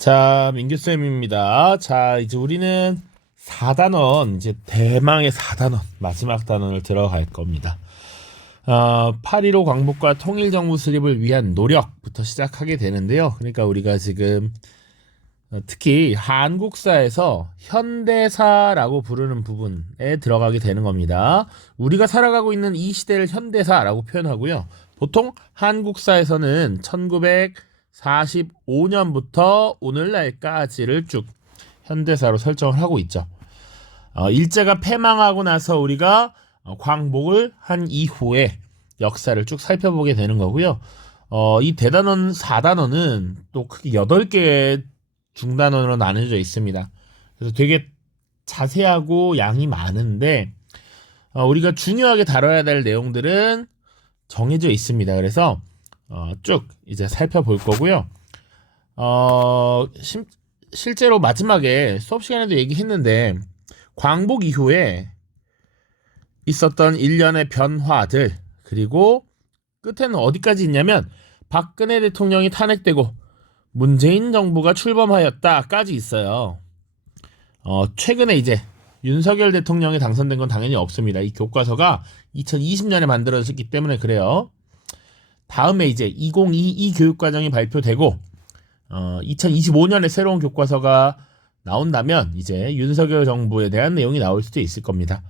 자, 민규쌤입니다. 자, 이제 우리는 4단원, 이제 대망의 4단원, 마지막 단원을 들어갈 겁니다. 8.15 광복과 통일정부 수립을 위한 노력부터 시작하게 되는데요. 그러니까 우리가 지금 특히 한국사에서 현대사라고 부르는 부분에 들어가게 되는 겁니다. 우리가 살아가고 있는 이 시대를 현대사라고 표현하고요. 보통 한국사에서는 1945년부터 오늘날까지를 쭉 현대사로 설정을 하고 있죠. 일제가 패망하고 나서 우리가 광복을 한 이후에 역사를 쭉 살펴보게 되는 거고요. 이 대단원 4단원은 또 크게 8개의 중단원으로 나눠져 있습니다. 그래서 되게 자세하고 양이 많은데 우리가 중요하게 다뤄야 될 내용들은 정해져 있습니다. 그래서 쭉 이제 살펴볼 거고요. 실제로 마지막에 수업 시간에도 얘기했는데 광복 이후에 있었던 일련의 변화들, 그리고 끝에는 어디까지 있냐면 박근혜 대통령이 탄핵되고 문재인 정부가 출범하였다까지 있어요. 최근에 이제 윤석열 대통령이 당선된 건 당연히 없습니다. 이 교과서가 2020년에 만들어졌기 때문에 그래요. 다음에 이제 2022 교육과정이 발표되고 2025년에 새로운 교과서가 나온다면 이제 윤석열 정부에 대한 내용이 나올 수도 있을 겁니다.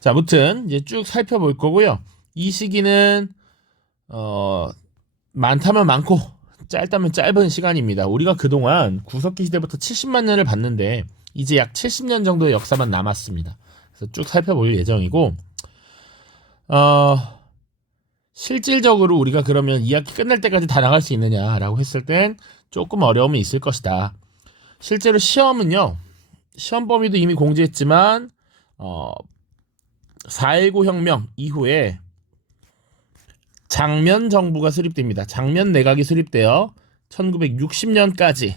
자, 아무튼 이제 쭉 살펴볼 거고요. 이 시기는 많다면 많고 짧다면 짧은 시간입니다. 우리가 그동안 구석기 시대부터 70만 년을 봤는데 이제 약 70년 정도의 역사만 남았습니다. 그래서 쭉 살펴볼 예정이고 실질적으로 우리가 그러면 2학기 끝날 때까지 다 나갈 수 있느냐라고 했을 땐 조금 어려움이 있을 것이다. 실제로 시험은요, 시험 범위도 이미 공지했지만 4.19 혁명 이후에 장면 정부가 수립됩니다. 장면 내각이 수립되어 1960년까지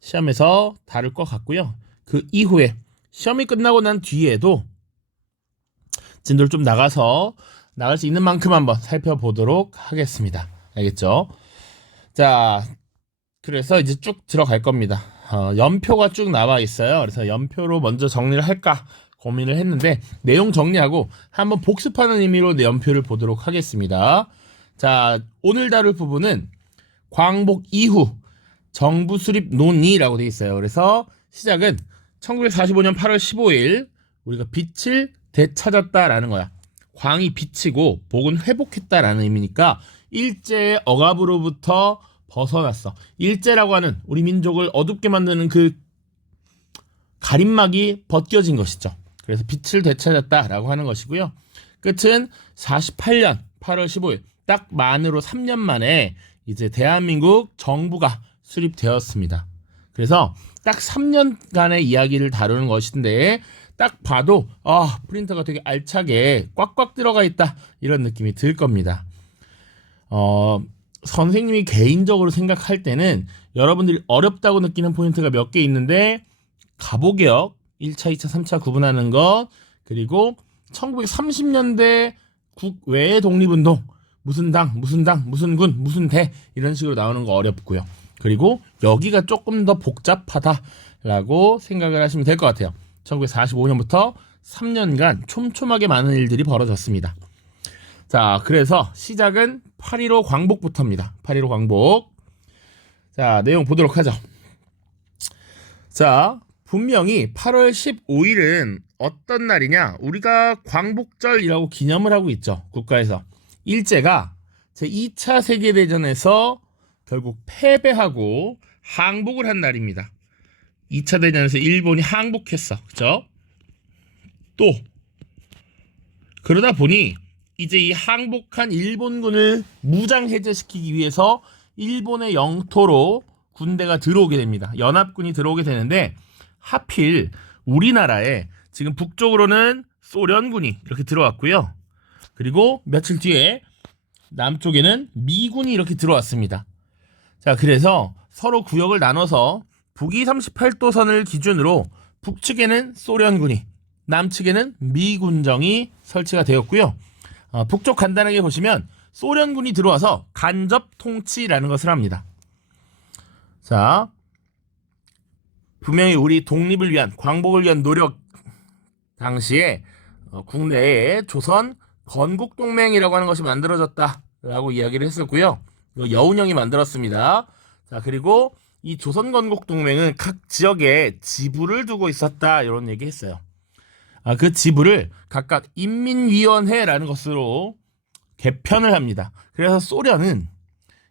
시험에서 다룰 것 같고요. 그 이후에 시험이 끝나고 난 뒤에도 진도를 좀 나가서 나갈 수 있는 만큼 한번 살펴보도록 하겠습니다. 알겠죠? 자, 그래서 이제 쭉 들어갈 겁니다. 연표가 쭉 나와 있어요. 그래서 연표로 먼저 정리를 할까 고민을 했는데 내용 정리하고 한번 복습하는 의미로 연표를 보도록 하겠습니다. 자, 오늘 다룰 부분은 광복 이후 정부 수립 논의라고 되어 있어요. 그래서 시작은 1945년 8월 15일 우리가 빛을 되찾았다라는 거야. 광이 비치고 복은 회복했다라는 의미니까 일제의 억압으로부터 벗어났어. 일제라고 하는 우리 민족을 어둡게 만드는 그 가림막이 벗겨진 것이죠. 그래서 빛을 되찾았다라고 하는 것이고요. 끝은 48년 8월 15일 딱 만으로 3년 만에 이제 대한민국 정부가 수립되었습니다. 그래서 딱 3년간의 이야기를 다루는 것인데 딱 봐도 프린터가 되게 알차게 꽉꽉 들어가 있다 이런 느낌이 들 겁니다. 선생님이 개인적으로 생각할 때는 여러분들이 어렵다고 느끼는 포인트가 몇 개 있는데 가보개혁 1차, 2차, 3차 구분하는 것, 그리고 1930년대 국외의 독립운동 무슨 당, 무슨 당, 무슨 군, 무슨 대 이런 식으로 나오는 거 어렵고요. 그리고 여기가 조금 더 복잡하다라고 생각을 하시면 될 것 같아요. 1945년부터 3년간 촘촘하게 많은 일들이 벌어졌습니다. 자, 그래서 시작은 8.15 광복부터입니다. 8.15 광복. 자, 내용 보도록 하죠. 자, 분명히 8월 15일은 어떤 날이냐? 우리가 광복절이라고 기념을 하고 있죠. 국가에서. 일제가 제2차 세계대전에서 결국 패배하고 항복을 한 날입니다. 2차 대전에서 일본이 항복했어. 그죠? 또 그러다 보니 이제 이 항복한 일본군을 무장 해제시키기 위해서 일본의 영토로 군대가 들어오게 됩니다. 연합군이 들어오게 되는데 하필 우리나라에 지금 북쪽으로는 소련군이 이렇게 들어왔고요. 그리고 며칠 뒤에 남쪽에는 미군이 이렇게 들어왔습니다. 자, 그래서 서로 구역을 나눠서 북위 38도선을 기준으로 북측에는 소련군이, 남측에는 미군정이 설치가 되었고요. 북쪽 간단하게 보시면 소련군이 들어와서 간접 통치라는 것을 합니다. 자, 분명히 우리 독립을 위한 광복을 위한 노력 당시에 국내에 조선 건국동맹이라고 하는 것이 만들어졌다라고 이야기를 했었고요. 여운형이 만들었습니다. 자, 그리고 이 조선 건국동맹은 각 지역에 지부를 두고 있었다 이런 얘기 했어요. 그 지부를 각각 인민위원회라는 것으로 개편을 합니다. 그래서 소련은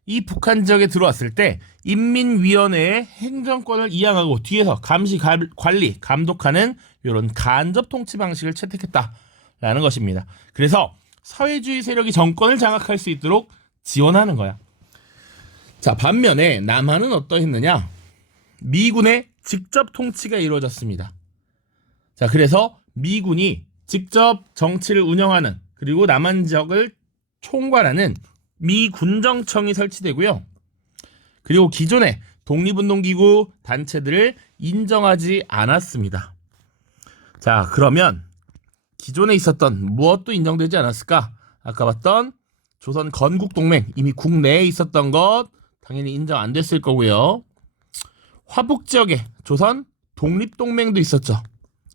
이 북한 지역에 들어왔을 때 인민위원회의 행정권을 이양하고 뒤에서 감시, 관리, 감독하는 이런 간접 통치 방식을 채택했다라는 것입니다. 그래서 사회주의 세력이 정권을 장악할 수 있도록 지원하는 거야. 자, 반면에 남한은 어떠했느냐? 미군의 직접 통치가 이루어졌습니다. 자, 그래서 미군이 직접 정치를 운영하는, 그리고 남한 지역을 총괄하는 미군정청이 설치되고요. 그리고 기존의 독립운동기구 단체들을 인정하지 않았습니다. 자, 그러면 기존에 있었던 무엇도 인정되지 않았을까? 아까 봤던 조선 건국동맹, 이미 국내에 있었던 것 당연히 인정 안 됐을 거고요. 화북지역에 조선 독립동맹도 있었죠.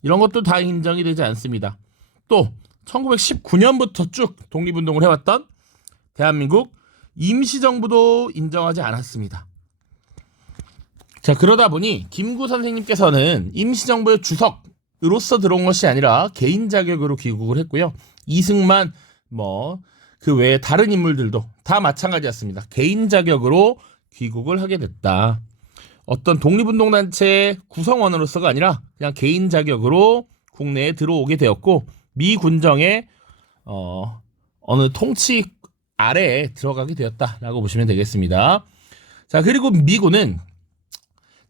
이런 것도 다 인정이 되지 않습니다. 또 1919년부터 쭉 독립운동을 해왔던 대한민국 임시정부도 인정하지 않았습니다. 자, 그러다 보니 김구 선생님께서는 임시정부의 주석으로서 들어온 것이 아니라 개인 자격으로 귀국을 했고요. 이승만 그 외에 다른 인물들도 다 마찬가지였습니다. 개인 자격으로 귀국을 하게 됐다. 어떤 독립운동단체 구성원으로서가 아니라 그냥 개인 자격으로 국내에 들어오게 되었고, 미군정의 어느 통치 아래에 들어가게 되었다라고 보시면 되겠습니다. 자, 그리고 미군은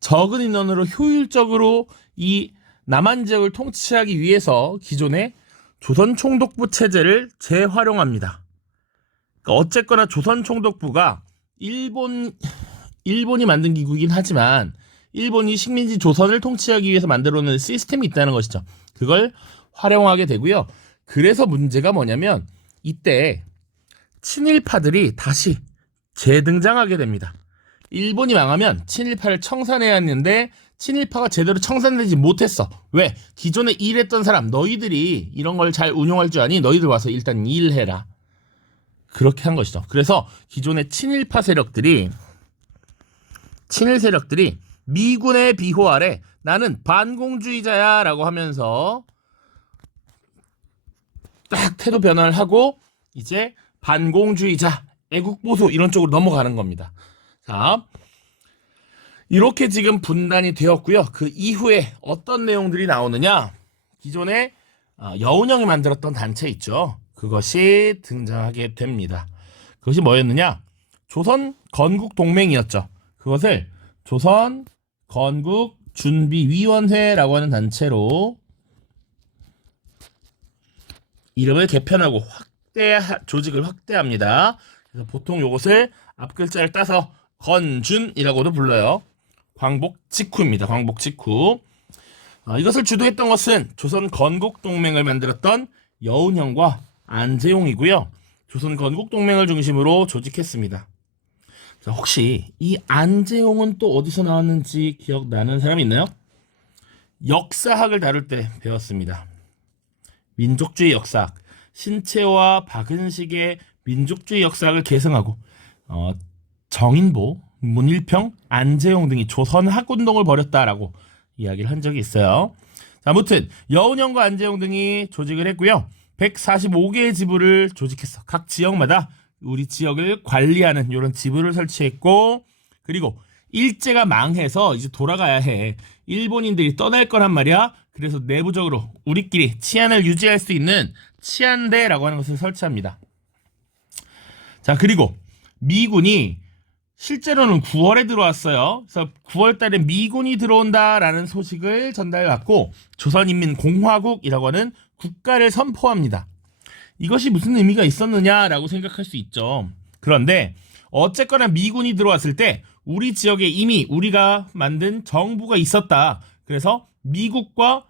적은 인원으로 효율적으로 이 남한 지역을 통치하기 위해서 기존의 조선 총독부 체제를 재활용합니다. 그러니까 어쨌거나 조선 총독부가 일본이 만든 기구이긴 하지만 일본이 식민지 조선을 통치하기 위해서 만들어놓은 시스템이 있다는 것이죠. 그걸 활용하게 되고요. 그래서 문제가 뭐냐면 이때 친일파들이 다시 재등장하게 됩니다. 일본이 망하면 친일파를 청산해야 했는데 친일파가 제대로 청산되지 못했어. 왜? 기존에 일했던 사람, 너희들이 이런 걸 잘 운용할 줄 아니? 너희들 와서 일단 일해라. 그렇게 한 것이죠. 그래서 기존의 친일 세력들이 미군의 비호 아래 나는 반공주의자야 라고 하면서 딱 태도 변화를 하고 이제 반공주의자, 애국보수 이런 쪽으로 넘어가는 겁니다. 자, 이렇게 지금 분단이 되었고요. 그 이후에 어떤 내용들이 나오느냐? 기존에 여운형이 만들었던 단체 있죠. 그것이 등장하게 됩니다. 그것이 뭐였느냐? 조선 건국 동맹이었죠. 그것을 조선 건국 준비위원회라고 하는 단체로 이름을 개편하고 조직을 확대합니다. 그래서 보통 이것을 앞글자를 따서 건준이라고도 불러요. 광복 직후입니다. 광복 직후. 이것을 주도했던 것은 조선 건국 동맹을 만들었던 여운형과 안재용이고요. 조선 건국 동맹을 중심으로 조직했습니다. 자, 혹시 이 안재용은 또 어디서 나왔는지 기억나는 사람 있나요? 역사학을 다룰 때 배웠습니다. 민족주의 역사학. 신채호와 박은식의 민족주의 역사학을 계승하고 정인보, 문일평, 안재용 등이 조선 학운동을 벌였다라고 이야기를 한 적이 있어요. 자, 아무튼 여운형과 안재용 등이 조직을 했고요. 145개의 지부를 조직했어. 각 지역마다 우리 지역을 관리하는 이런 지부를 설치했고, 그리고 일제가 망해서 이제 돌아가야 해. 일본인들이 떠날 거란 말이야. 그래서 내부적으로 우리끼리 치안을 유지할 수 있는 치안대라고 하는 것을 설치합니다. 자, 그리고 미군이 실제로는 9월에 들어왔어요. 그래서 9월 달에 미군이 들어온다라는 소식을 전달받고 조선인민공화국이라고 하는 국가를 선포합니다. 이것이 무슨 의미가 있었느냐라고 생각할 수 있죠. 그런데 어쨌거나 미군이 들어왔을 때 우리 지역에 이미 우리가 만든 정부가 있었다. 그래서 미국과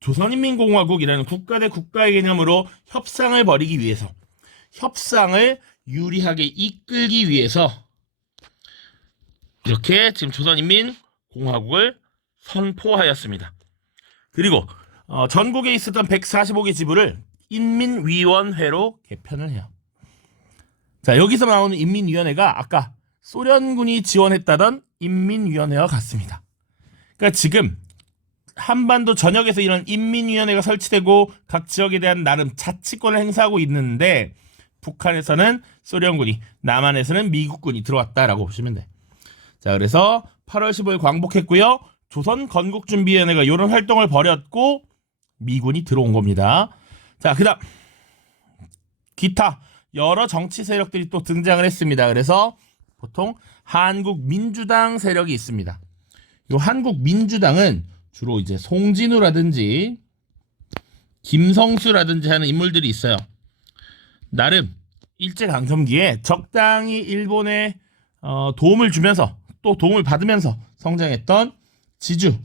조선인민공화국이라는 국가 대 국가의 개념으로 협상을 벌이기 위해서, 협상을 유리하게 이끌기 위해서 이렇게 지금 조선인민공화국을 선포하였습니다. 그리고 전국에 있었던 145개 지부를 인민위원회로 개편을 해요. 자, 여기서 나오는 인민위원회가 아까 소련군이 지원했다던 인민위원회와 같습니다. 그러니까 지금 한반도 전역에서 이런 인민위원회가 설치되고 각 지역에 대한 나름 자치권을 행사하고 있는데 북한에서는 소련군이, 남한에서는 미국군이 들어왔다라고 보시면 돼. 자, 그래서 8월 15일 광복했고요. 조선 건국준비위원회가 이런 활동을 벌였고 미군이 들어온 겁니다. 자, 그다음 기타 여러 정치 세력들이 또 등장을 했습니다. 그래서 보통 한국민주당 세력이 있습니다. 이 한국민주당은 주로 이제 송진우라든지 김성수라든지 하는 인물들이 있어요. 나름 일제강점기에 적당히 일본에 도움을 주면서 또 도움을 받으면서 성장했던 지주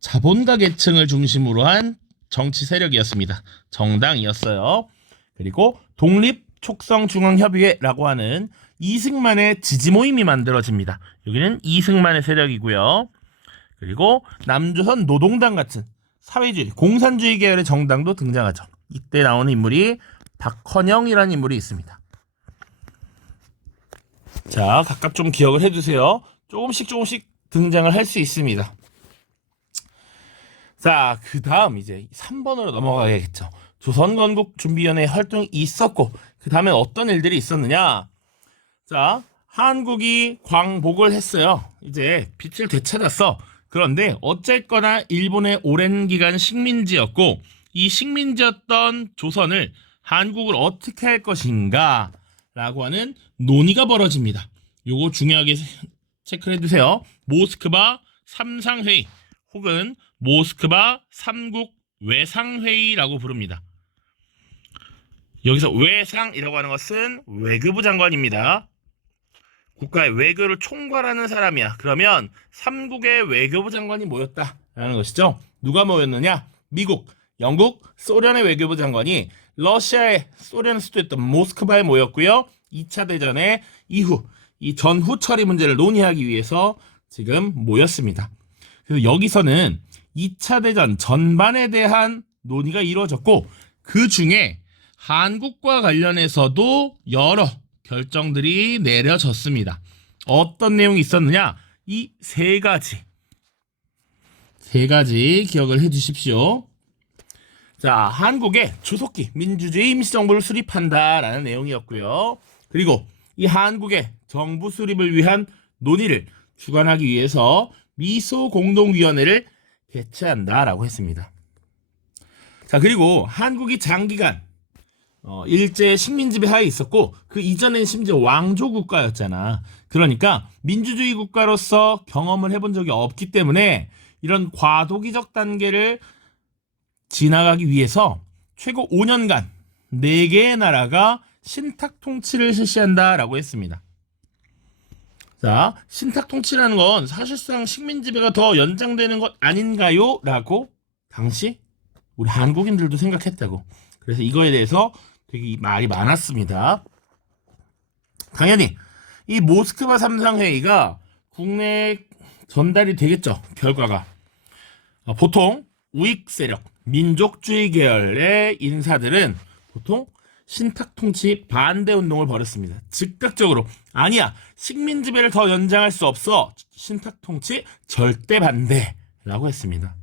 자본가 계층을 중심으로 한 정치 세력이었습니다. 정당이었어요. 그리고 독립촉성중앙협의회라고 하는 이승만의 지지 모임이 만들어집니다. 여기는 이승만의 세력이고요. 그리고 남조선 노동당 같은 사회주의, 공산주의 계열의 정당도 등장하죠. 이때 나오는 인물이 박헌영이라는 인물이 있습니다. 자, 각각 좀 기억을 해두세요. 조금씩 등장을 할 수 있습니다. 자, 그 다음 이제 3번으로 넘어가야겠죠. 조선건국준비위원회 활동이 있었고 그 다음에 어떤 일들이 있었느냐. 자, 한국이 광복을 했어요. 이제 빛을 되찾았어. 그런데 어쨌거나 일본의 오랜 기간 식민지였고 이 식민지였던 조선을 한국을 어떻게 할 것인가 라고 하는 논의가 벌어집니다. 요거 중요하게 체크를 해두세요. 모스크바 3상회의 혹은 모스크바 3국 외상회의라고 부릅니다. 여기서 외상이라고 하는 것은 외교부 장관입니다. 국가의 외교를 총괄하는 사람이야. 그러면 3국의 외교부 장관이 모였다라는 것이죠. 누가 모였느냐? 미국, 영국, 소련의 외교부 장관이 러시아의 소련의 수도였던 모스크바에 모였고요. 2차 대전의 이후 이 전후 처리 문제를 논의하기 위해서 지금 모였습니다. 그래서 여기서는 2차 대전 전반에 대한 논의가 이루어졌고 그 중에 한국과 관련해서도 여러 결정들이 내려졌습니다. 어떤 내용이 있었느냐? 이 세 가지 기억을 해주십시오. 자, 한국의 주석기 민주주의 임시정부를 수립한다라는 내용이었고요. 그리고 이 한국의 정부 수립을 위한 논의를 주관하기 위해서 미소공동위원회를 개최한다라고 했습니다. 자, 그리고 한국이 장기간 일제 식민지배 하에 있었고 그 이전엔 심지어 왕조 국가였잖아. 그러니까 민주주의 국가로서 경험을 해본 적이 없기 때문에 이런 과도기적 단계를 지나가기 위해서 최고 5년간 4개의 나라가 신탁 통치를 실시한다라고 했습니다. 자, 신탁 통치라는 건 사실상 식민지배가 더 연장되는 것 아닌가요? 라고 당시 우리 한국인들도 생각했다고. 그래서 이거에 대해서 되게 말이 많았습니다. 당연히 이 모스크바 3상회의가 국내에 전달이 되겠죠. 결과가. 보통 우익 세력, 민족주의 계열의 인사들은 보통 신탁 통치 반대 운동을 벌였습니다. 즉각적으로 아니야, 식민지배를 더 연장할 수 없어, 신탁 통치 절대 반대라고 했습니다.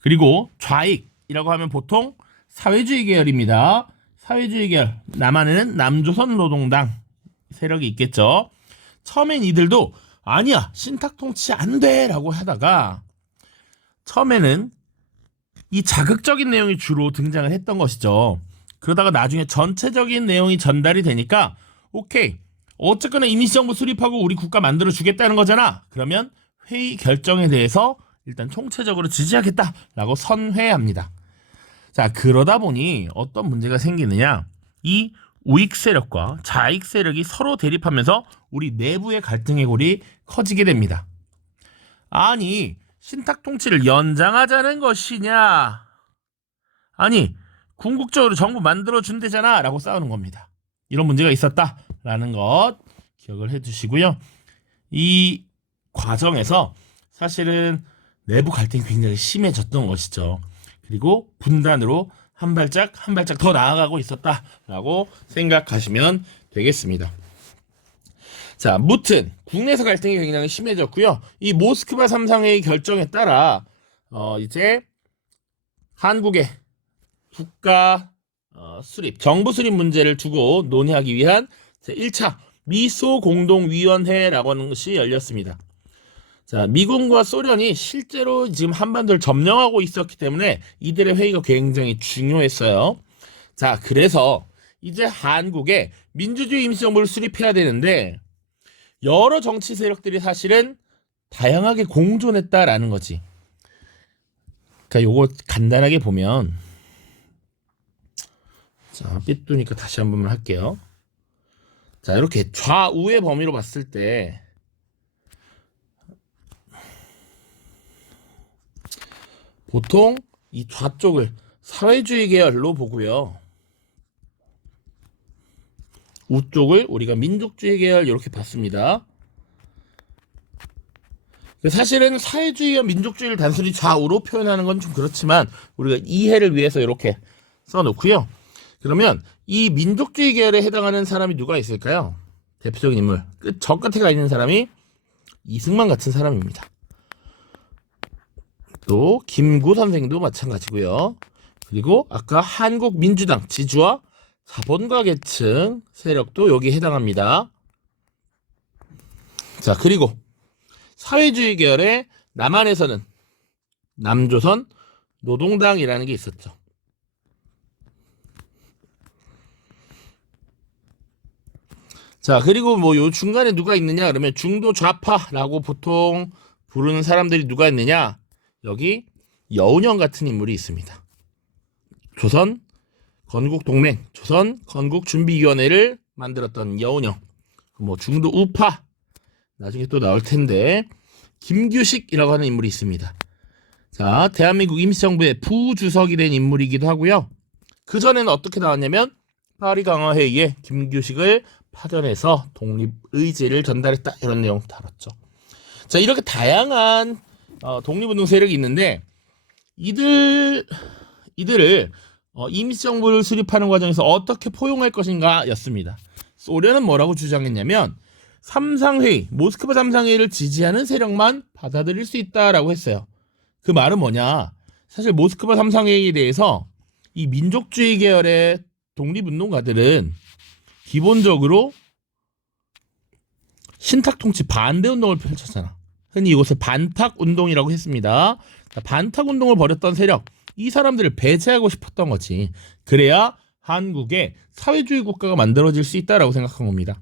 그리고 좌익이라고 하면 보통 사회주의 계열입니다. 사회주의 계열, 남한에는 남조선 노동당 세력이 있겠죠. 처음엔 이들도 아니야, 신탁 통치 안 돼라고 하다가 처음에는 이 자극적인 내용이 주로 등장을 했던 것이죠. 그러다가 나중에 전체적인 내용이 전달이 되니까 오케이, 어쨌거나 임시정부 수립하고 우리 국가 만들어 주겠다는 거잖아. 그러면 회의 결정에 대해서 일단 총체적으로 지지하겠다라고 선회합니다. 자, 그러다 보니 어떤 문제가 생기느냐, 이 우익 세력과 좌익 세력이 서로 대립하면서 우리 내부의 갈등의 골이 커지게 됩니다. 아니, 신탁 통치를 연장하자는 것이냐, 아니 궁극적으로 정부 만들어준대잖아 라고 싸우는 겁니다. 이런 문제가 있었다라는 것 기억을 해두시고요. 이 과정에서 사실은 내부 갈등이 굉장히 심해졌던 것이죠. 그리고 분단으로 한 발짝 한 발짝 더 나아가고 있었다라고 생각하시면 되겠습니다. 자, 무튼 국내에서 갈등이 굉장히 심해졌고요. 이 모스크바 3상회의 결정에 따라 이제 한국의 국가 수립, 정부 수립 문제를 두고 논의하기 위한 제1차 미소 공동위원회라고 하는 것이 열렸습니다. 자, 미군과 소련이 실제로 지금 한반도를 점령하고 있었기 때문에 이들의 회의가 굉장히 중요했어요. 자, 그래서 이제 한국에 민주주의 임시정부를 수립해야 되는데 여러 정치 세력들이 사실은 다양하게 공존했다라는 거지. 그러니까 요거 간단하게 보면, 자, 삐뚤니까 다시 한 번만 할게요. 자, 이렇게 좌우의 범위로 봤을 때 보통 이 좌쪽을 사회주의 계열로 보고요. 우쪽을 우리가 민족주의 계열 이렇게 봤습니다. 사실은 사회주의와 민족주의를 단순히 좌우로 표현하는 건 좀 그렇지만 우리가 이해를 위해서 이렇게 써놓고요. 그러면 이 민족주의 계열에 해당하는 사람이 누가 있을까요? 대표적인 인물, 저 끝에 가 있는 사람이 이승만 같은 사람입니다. 또 김구 선생도 마찬가지고요. 그리고 아까 한국민주당 지주와 자본가 계층 세력도 여기 해당합니다. 자, 그리고 사회주의 계열의 남한에서는 남조선 노동당이라는 게 있었죠. 자, 그리고 뭐 요 중간에 누가 있느냐 그러면 중도 좌파라고 보통 부르는 사람들이 누가 있느냐, 여기 여운형 같은 인물이 있습니다. 조선 건국동맹, 조선 건국준비위원회를 만들었던 여운형, 뭐 중도 우파, 나중에 또 나올 텐데 김규식이라고 하는 인물이 있습니다. 자, 대한민국 임시정부의 부주석이 된 인물이기도 하고요. 그 전에는 어떻게 나왔냐면 파리 강화회의에 김규식을 파견해서 독립 의지를 전달했다, 이런 내용 다뤘죠. 자, 이렇게 다양한 독립운동 세력이 있는데 이들을 임시정부를 수립하는 과정에서 어떻게 포용할 것인가 였습니다. 소련은 뭐라고 주장했냐면 삼상회의, 모스크바 삼상회의를 지지하는 세력만 받아들일 수 있다라고 했어요. 그 말은 뭐냐, 사실 모스크바 삼상회의에 대해서 이 민족주의 계열의 독립운동가들은 기본적으로 신탁통치 반대 운동을 펼쳤잖아. 흔히 이것을 반탁운동이라고 했습니다. 반탁운동을 벌였던 세력, 이 사람들을 배제하고 싶었던 거지. 그래야 한국에 사회주의 국가가 만들어질 수 있다라고 생각한 겁니다.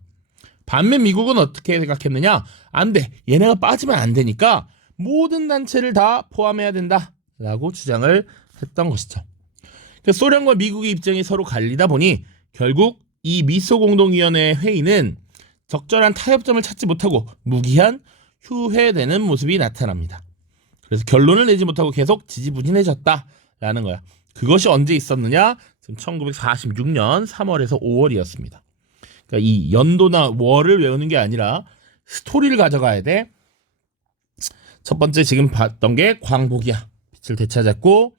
반면 미국은 어떻게 생각했느냐, 안 돼, 얘네가 빠지면 안 되니까 모든 단체를 다 포함해야 된다라고 주장을 했던 것이죠. 소련과 미국의 입장이 서로 갈리다 보니 결국 이 미소공동위원회 회의는 적절한 타협점을 찾지 못하고 무기한 휴회되는 모습이 나타납니다. 그래서 결론을 내지 못하고 계속 지지부진해졌다라는 거야. 그것이 언제 있었느냐? 지금 1946년 3월에서 5월이었습니다. 그러니까 이 연도나 월을 외우는 게 아니라 스토리를 가져가야 돼. 첫 번째 지금 봤던 게 광복이야. 빛을 되찾았고,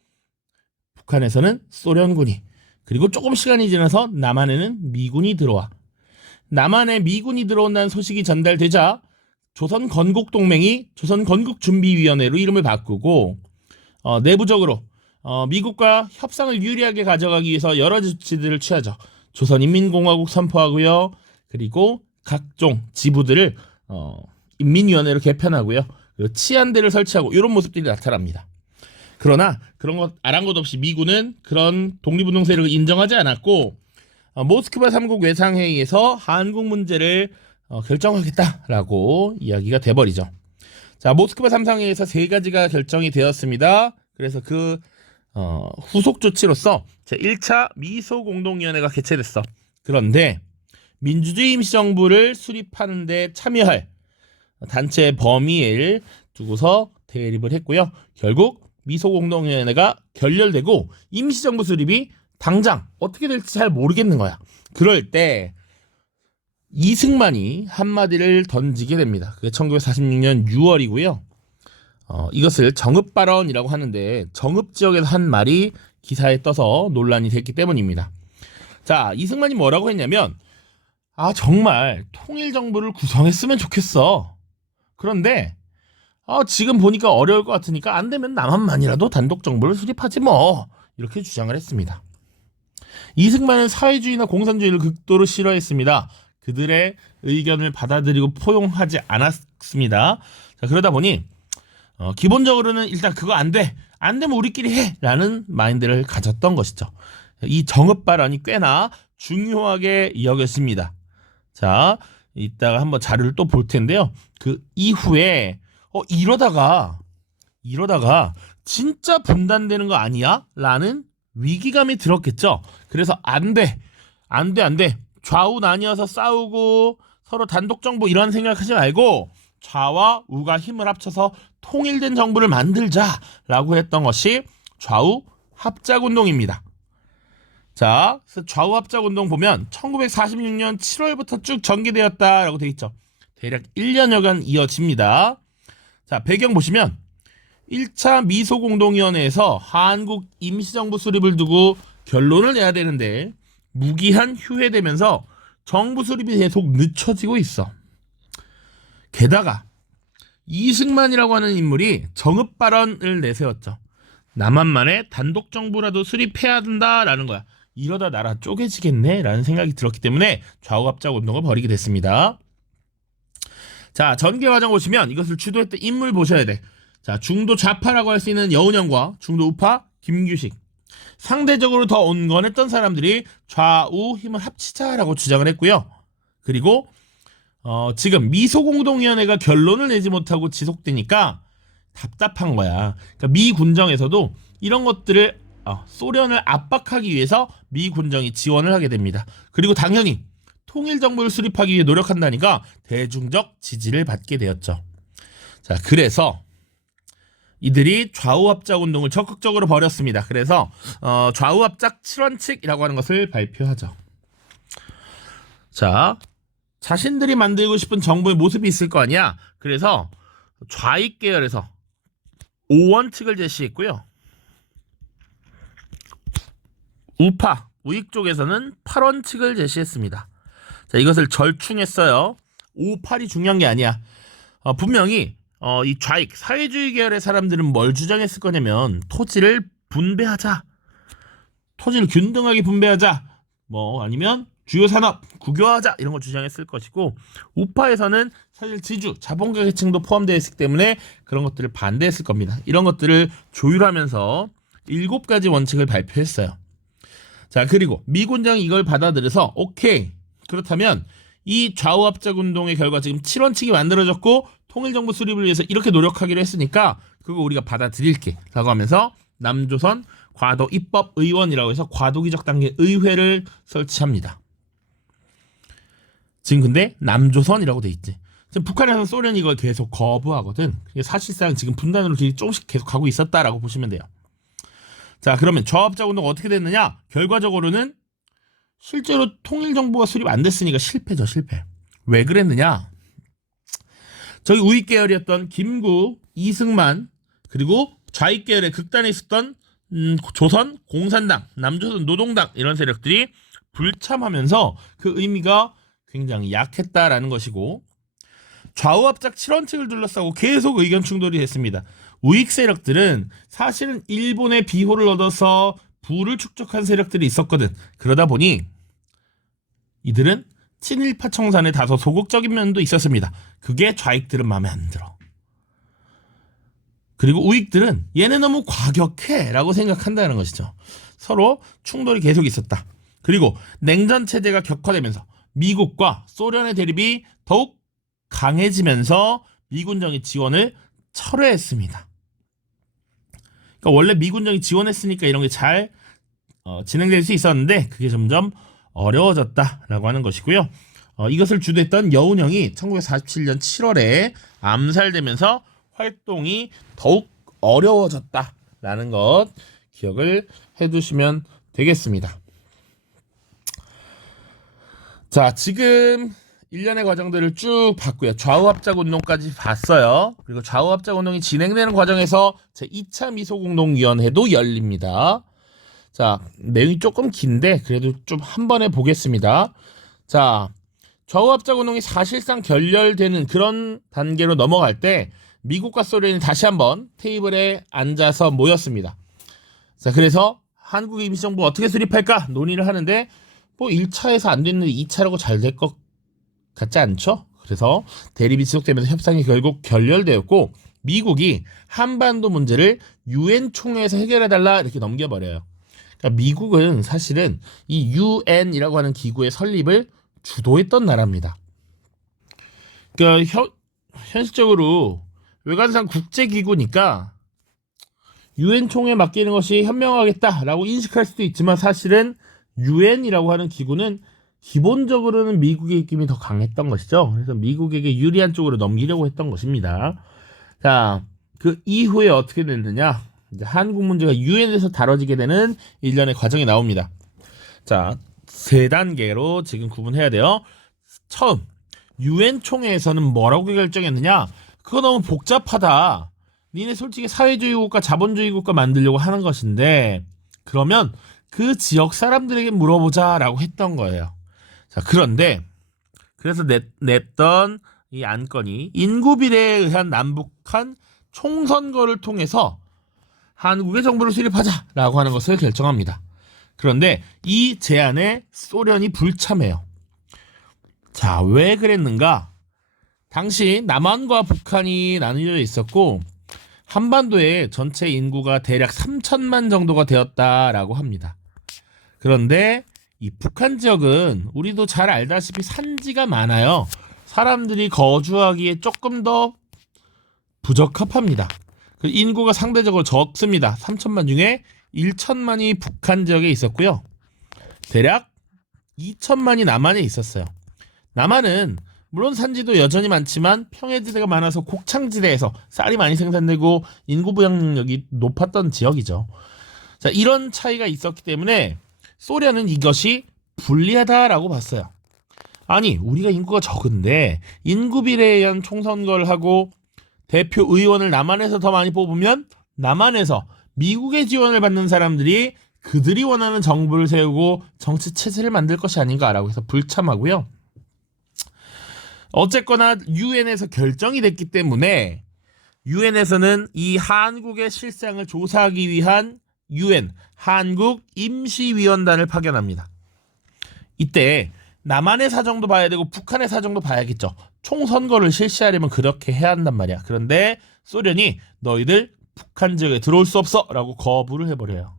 북한에서는 소련군이, 그리고 조금 시간이 지나서 남한에는 미군이 들어와. 남한에 미군이 들어온다는 소식이 전달되자 조선 건국동맹이 조선 건국준비위원회로 이름을 바꾸고 내부적으로 미국과 협상을 유리하게 가져가기 위해서 여러 조치들을 취하죠. 조선인민공화국 선포하고요. 그리고 각종 지부들을 인민위원회로 개편하고요. 그리고 치안대를 설치하고 이런 모습들이 나타납니다. 그러나 그런 것 아랑곳 없이 미군은 그런 독립운동 세력을 인정하지 않았고 모스크바 3국 외상회의에서 한국 문제를 결정하겠다라고 이야기가 돼버리죠. 자, 모스크바 3상회의에서 세 가지가 결정이 되었습니다. 그래서 그 후속 조치로서 제1차 미소공동위원회가 개최됐어. 그런데 민주주의 임시정부를 수립하는 데 참여할 단체의 범위를 두고서 대립을 했고요. 결국 미소공동위원회가 결렬되고 임시정부 수립이 당장 어떻게 될지 잘 모르겠는 거야. 그럴 때 이승만이 한마디를 던지게 됩니다. 그게 1946년 6월이고요. 이것을 정읍 발언이라고 하는데 정읍 지역에서 한 말이 기사에 떠서 논란이 됐기 때문입니다. 자, 이승만이 뭐라고 했냐면 정말 통일 정부를 구성했으면 좋겠어. 그런데 지금 보니까 어려울 것 같으니까 안 되면 남한만이라도 단독 정부를 수립하지 뭐. 이렇게 주장을 했습니다. 이승만은 사회주의나 공산주의를 극도로 싫어했습니다. 그들의 의견을 받아들이고 포용하지 않았습니다. 자, 그러다 보니 기본적으로는 일단 그거 안 돼. 안 되면 우리끼리 해. 라는 마인드를 가졌던 것이죠. 이 정읍 발언이 꽤나 중요하게 여겼습니다. 자, 이따가 한번 자료를 또 볼 텐데요. 그 이후에 이러다가 진짜 분단되는 거 아니야? 라는 위기감이 들었겠죠. 그래서 안 돼. 좌우 나뉘어서 싸우고 서로 단독 정부 이런 생각하지 말고 좌와 우가 힘을 합쳐서 통일된 정부를 만들자라고 했던 것이 좌우 합작운동입니다. 자, 좌우 합작운동 보면 1946년 7월부터 쭉 전개되었다라고 되어 있죠. 대략 1년여간 이어집니다. 자, 배경 보시면 1차 미소공동위원회에서 한국 임시정부 수립을 두고 결론을 내야 되는데 무기한 휴회되면서 정부 수립이 계속 늦춰지고 있어. 게다가 이승만이라고 하는 인물이 정읍 발언을 내세웠죠. 남한만의 단독 정부라도 수립해야 된다라는 거야. 이러다 나라 쪼개지겠네 라는 생각이 들었기 때문에 좌우합작 운동을 벌이게 됐습니다. 자, 전개 과정 보시면 이것을 주도했던 인물 보셔야 돼. 자, 중도 좌파라고 할 수 있는 여운형과 중도 우파 김규식. 상대적으로 더 온건했던 사람들이 좌우 힘을 합치자라고 주장을 했고요. 그리고 지금 미소공동위원회가 결론을 내지 못하고 지속되니까 답답한 거야. 그러니까 미 군정에서도 이런 것들을 소련을 압박하기 위해서 미 군정이 지원을 하게 됩니다. 그리고 당연히 통일정부를 수립하기 위해 노력한다니까 대중적 지지를 받게 되었죠. 자, 그래서 이들이 좌우합작 운동을 적극적으로 벌였습니다. 그래서 좌우합작 7원칙이라고 하는 것을 발표하죠. 자, 자신들이 만들고 싶은 정부의 모습이 있을 거 아니야. 그래서 좌익 계열에서 5원칙을 제시했고요. 우익 쪽에서는 8원칙을 제시했습니다. 자, 이것을 절충했어요. 5, 8이 중요한 게 아니야. 분명히 이 좌익, 사회주의 계열의 사람들은 뭘 주장했을 거냐면 토지를 분배하자. 토지를 균등하게 분배하자. 아니면 주요 산업 국유화하자 이런 걸 주장했을 것이고 우파에서는 사실 지주, 자본가 계층도 포함되어 있기 때문에 그런 것들을 반대했을 겁니다. 이런 것들을 조율하면서 7가지 원칙을 발표했어요. 자, 그리고 미군정이 이걸 받아들여서 오케이. 그렇다면 이 좌우합작 운동의 결과 지금 7원칙이 만들어졌고 통일정부 수립을 위해서 이렇게 노력하기로 했으니까 그거 우리가 받아들일게 라고 하면서 남조선 과도입법의원이라고 해서 과도기적 단계 의회를 설치합니다. 지금 근데 남조선이라고 돼 있지. 지금 북한에서는 소련이 이걸 계속 거부하거든. 사실상 지금 분단으로 조금씩 계속 가고 있었다라고 보시면 돼요. 자, 그러면 좌우합작 운동 어떻게 됐느냐? 결과적으로는 실제로 통일정부가 수립 안 됐으니까 실패죠, 실패. 왜 그랬느냐? 저희 우익 계열이었던 김구, 이승만, 그리고 좌익 계열의 극단에 있었던 조선 공산당, 남조선 노동당 이런 세력들이 불참하면서 그 의미가 굉장히 약했다라는 것이고 좌우합작 7원칙을 둘러싸고 계속 의견 충돌이 됐습니다. 우익 세력들은 사실은 일본의 비호를 얻어서 부를 축적한 세력들이 있었거든. 그러다 보니 이들은 친일파 청산에 다소 소극적인 면도 있었습니다. 그게 좌익들은 마음에 안 들어. 그리고 우익들은 얘네 너무 과격해 라고 생각한다는 것이죠. 서로 충돌이 계속 있었다. 그리고 냉전 체제가 격화되면서 미국과 소련의 대립이 더욱 강해지면서 미군정이 지원을 철회했습니다. 그러니까 원래 미군정이 지원했으니까 이런 게 잘 진행될 수 있었는데 그게 점점 어려워졌다라고 하는 것이고요. 이것을 주도했던 여운형이 1947년 7월에 암살되면서 활동이 더욱 어려워졌다라는 것 기억을 해두시면 되겠습니다. 자, 지금 일련의 과정들을 쭉 봤고요. 좌우합작운동까지 봤어요. 그리고 좌우합작운동이 진행되는 과정에서 제2차 미소공동위원회도 열립니다. 자, 내용이 조금 긴데 그래도 좀 한 번에 보겠습니다. 자, 좌우합작운동이 사실상 결렬되는 그런 단계로 넘어갈 때 미국과 소련이 다시 한번 테이블에 앉아서 모였습니다. 자, 그래서 한국 임시정부 어떻게 수립할까 논의를 하는데 뭐 1차에서 안 됐는데 2차라고 잘 될 것 같지 않죠? 그래서 대립이 지속되면서 협상이 결국 결렬되었고 미국이 한반도 문제를 유엔 총회에서 해결해달라 이렇게 넘겨버려요. 그러니까 미국은 사실은 이 유엔이라고 하는 기구의 설립을 주도했던 나라입니다. 그러니까 현실적으로 외관상 국제기구니까 유엔 총회에 맡기는 것이 현명하겠다라고 인식할 수도 있지만 사실은 유엔이라고 하는 기구는 기본적으로는 미국의 입김이 더 강했던 것이죠. 그래서 미국에게 유리한 쪽으로 넘기려고 했던 것입니다. 자, 그 이후에 어떻게 됐느냐? 이제 한국 문제가 유엔에서 다뤄지게 되는 일련의 과정이 나옵니다. 자, 세 단계로 지금 구분해야 돼요. 처음, 유엔 총회에서는 뭐라고 결정했느냐? 그거 너무 복잡하다. 니네 솔직히 사회주의 국가, 자본주의 국가 만들려고 하는 것인데 그러면 그 지역 사람들에게 물어보자라고 했던 거예요. 자, 그런데 그래서 냈던 이 안건이 인구비례에 의한 남북한 총선거를 통해서 한국의 정부를 수립하자라고 하는 것을 결정합니다. 그런데 이 제안에 소련이 불참해요. 자, 왜 그랬는가? 당시 남한과 북한이 나뉘어져 있었고 한반도의 전체 인구가 대략 3천만 정도가 되었다라고 합니다. 그런데 이 북한 지역은 우리도 잘 알다시피 산지가 많아요. 사람들이 거주하기에 조금 더 부적합합니다. 인구가 상대적으로 적습니다. 3천만 중에 1천만이 북한 지역에 있었고요. 대략 2천만이 남한에 있었어요. 남한은 물론 산지도 여전히 많지만 평해지대가 많아서 곡창지대에서 쌀이 많이 생산되고 인구 부양 능력이 높았던 지역이죠. 자, 이런 차이가 있었기 때문에 소련은 이것이 불리하다라고 봤어요. 아니, 우리가 인구가 적은데 인구 비례에 의한 총선거를 하고 대표 의원을 남한에서 더 많이 뽑으면 남한에서 미국의 지원을 받는 사람들이 그들이 원하는 정부를 세우고 정치 체제를 만들 것이 아닌가라고 해서 불참하고요. 어쨌거나 유엔에서 결정이 됐기 때문에 유엔에서는 이 한국의 실상을 조사하기 위한 유엔 한국 임시위원단을 파견합니다. 이때 남한의 사정도 봐야 되고 북한의 사정도 봐야겠죠. 총선거를 실시하려면 그렇게 해야 한단 말이야. 그런데 소련이 너희들 북한 지역에 들어올 수 없어 라고 거부를 해버려요.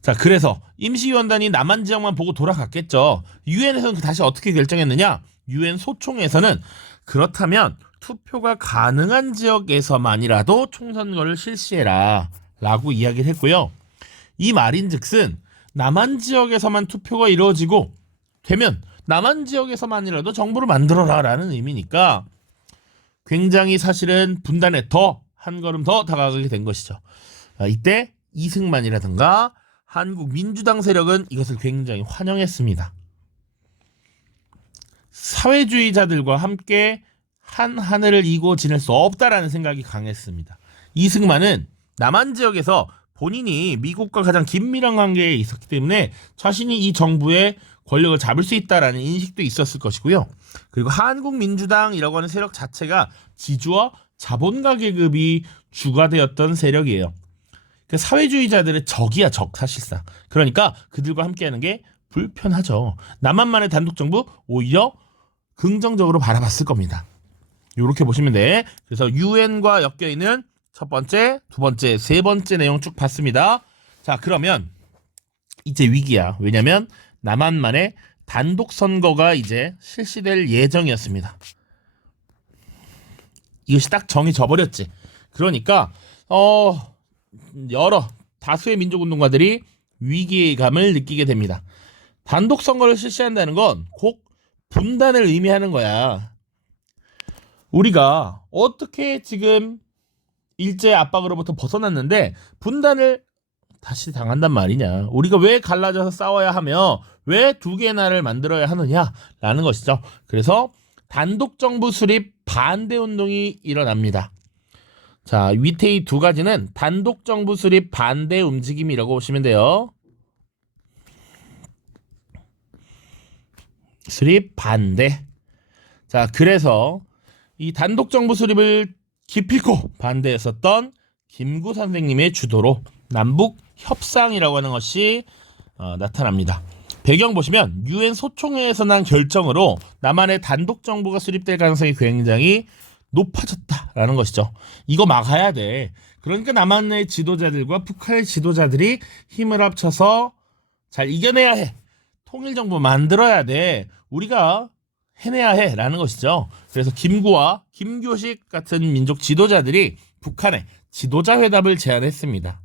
자, 그래서 임시위원단이 남한 지역만 보고 돌아갔겠죠. 유엔에서는 다시 어떻게 결정했느냐? 유엔 소총에서는 그렇다면 투표가 가능한 지역에서만이라도 총선거를 실시해라 라고 이야기를 했고요. 이 말인즉슨 남한 지역에서만 투표가 이루어지고 되면 남한 지역에서만이라도 정부를 만들어라 라는 의미니까 굉장히 사실은 분단에 더 한 걸음 더 다가가게 된 것이죠. 이때 이승만이라든가 한국 민주당 세력은 이것을 굉장히 환영했습니다. 사회주의자들과 함께 한 하늘을 이고 지낼 수 없다라는 생각이 강했습니다. 이승만은 남한 지역에서 본인이 미국과 가장 긴밀한 관계에 있었기 때문에 자신이 이 정부의 권력을 잡을 수 있다라는 인식도 있었을 것이고요. 그리고 한국민주당이라고 하는 세력 자체가 지주와 자본가 계급이 주가 되었던 세력이에요. 그 사회주의자들의 적이야, 적 사실상. 그러니까 그들과 함께하는 게 불편하죠. 남한만의 단독정부 오히려 긍정적으로 바라봤을 겁니다. 이렇게 보시면 돼. 그래서 유엔과 엮여있는 첫 번째, 두 번째, 세 번째 내용 쭉 봤습니다. 자, 그러면 이제 위기야. 왜냐면 남한만의 단독 선거가 이제 실시될 예정이었습니다. 이것이 딱 정해져 버렸지. 그러니까 여러 다수의 민족운동가들이 위기감을 느끼게 됩니다. 단독 선거를 실시한다는 건 곧 분단을 의미하는 거야. 우리가 어떻게 지금 일제 압박으로부터 벗어났는데 분단을 다시 당한단 말이냐. 우리가 왜 갈라져서 싸워야 하며 왜 두 개의 나라를 만들어야 하느냐라는 것이죠. 그래서 단독 정부 수립 반대 운동이 일어납니다. 자, 밑에 이 두 가지는 단독 정부 수립 반대 움직임이라고 보시면 돼요. 수립 반대. 자, 그래서 이 단독 정부 수립을 기필코 반대했었던 김구 선생님의 주도로 남북 협상이라고 하는 것이 나타납니다. 배경 보시면 유엔 소총회에서 난 결정으로 남한의 단독 정부가 수립될 가능성이 굉장히 높아졌다라는 것이죠. 이거 막아야 돼. 그러니까 남한의 지도자들과 북한의 지도자들이 힘을 합쳐서 잘 이겨내야 해. 통일정부 만들어야 돼. 우리가 해내야 해. 라는 것이죠. 그래서 김구와 김교식 같은 민족 지도자들이 북한에 지도자 회담을 제안했습니다.